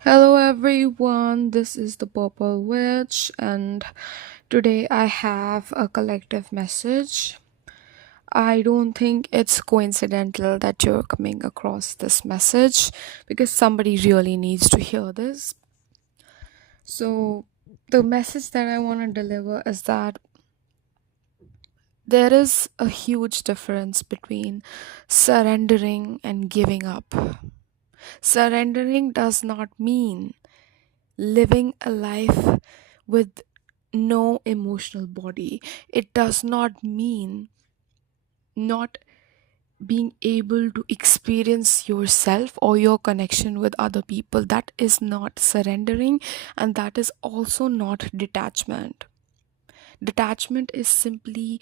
Hello everyone, this is the Purple Witch, and today I have a collective message. I don't think it's coincidental that you're coming across this message because somebody really needs to hear this. So, the message that I want to deliver is that there is a huge difference between surrendering and giving up. Surrendering does not mean living a life with no emotional body. It does not mean not being able to experience yourself or your connection with other people. That is not surrendering, and that is also not detachment. Detachment is simply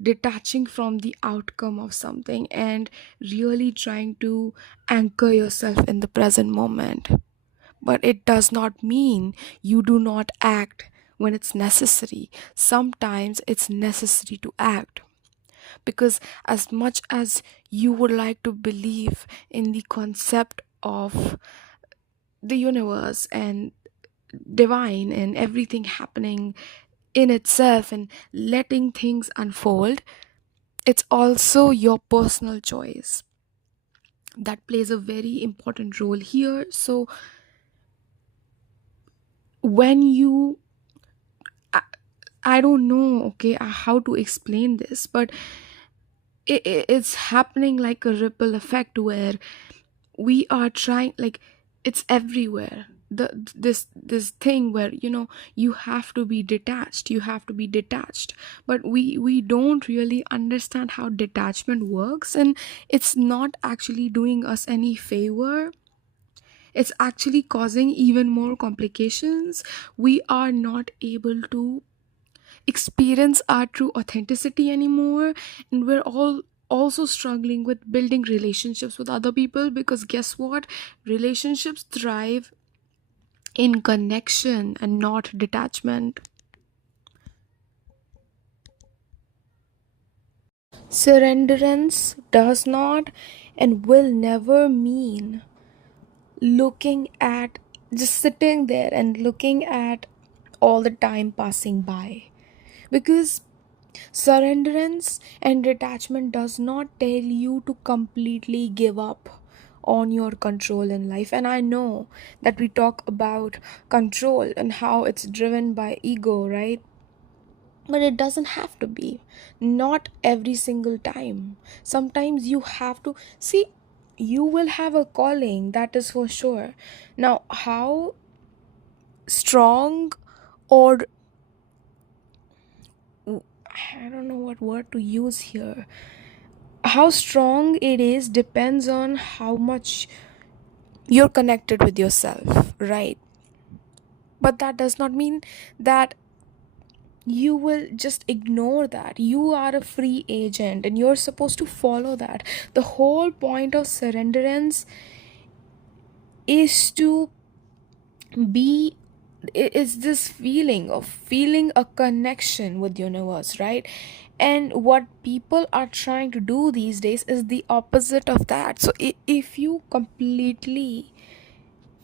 detaching from the outcome of something and really trying to anchor yourself in the present moment. But it does not mean you do not act when it's necessary. Sometimes it's necessary to act because, as much as you would like to believe in the concept of the universe and divine and everything happening in itself and letting things unfold, it's also your personal choice that plays a very important role here. So, when you I, I don't know, okay, how to explain this, but it's happening like a ripple effect where we are trying, like, it's everywhere. This thing where you have to be detached, but we don't really understand how detachment works, and it's not actually doing us any favor. It's actually causing even more complications. We are not able to experience our true authenticity anymore, and we're all also struggling with building relationships with other people, because guess what, relationships thrive in connection and not detachment. Surrenderance does not and will never mean looking at just sitting there and looking at all the time passing by, because surrenderance and detachment does not tell you to completely give up on your control in life. And I know that we talk about control and how it's driven by ego, right? But it doesn't have to be. Not every single time. Sometimes you have to see, you will have a calling, that is for sure. Now, how strong, or I don't know what word to use here, how strong it is depends on how much you're connected with yourself, right? But that does not mean that you will just ignore that. You are a free agent and you're supposed to follow that. The whole point of surrenderance is to be, is this feeling of feeling a connection with universe, right? And what people are trying to do these days is the opposite of that. So if you completely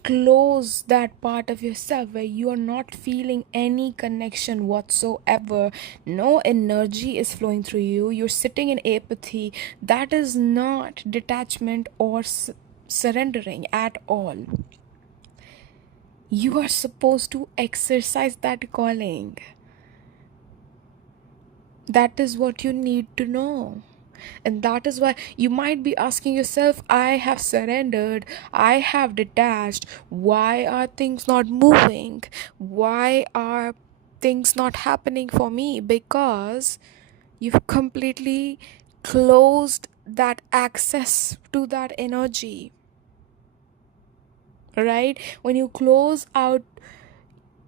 close that part of yourself where you are not feeling any connection whatsoever, no energy is flowing through you, you're sitting in apathy, that is not detachment or surrendering at all. You are supposed to exercise that calling. That is what you need to know. And that is why you might be asking yourself, I have surrendered, I have detached. Why are things not moving? Why are things not happening for me? Because you've completely closed that access to that energy, right? When you close out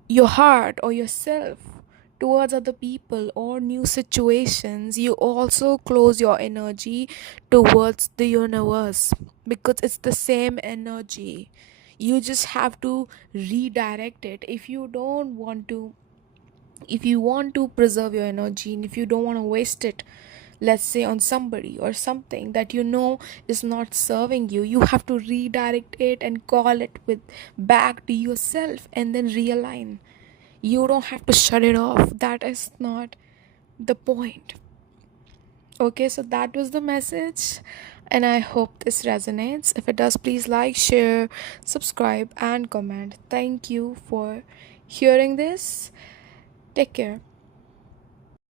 your heart or yourself towards other people or new situations, you also close your energy towards the universe, because it's the same energy. You just have to redirect it. If you don't want to, if you want to preserve your energy and if you don't want to waste it, let's say on somebody or something that you know is not serving you, you have to redirect it and call it with back to yourself and then realign. You don't have to shut it off. That is not the point. Okay, so that was the message, and I hope this resonates. If it does, please like, share, subscribe, and comment. Thank you for hearing this. Take care.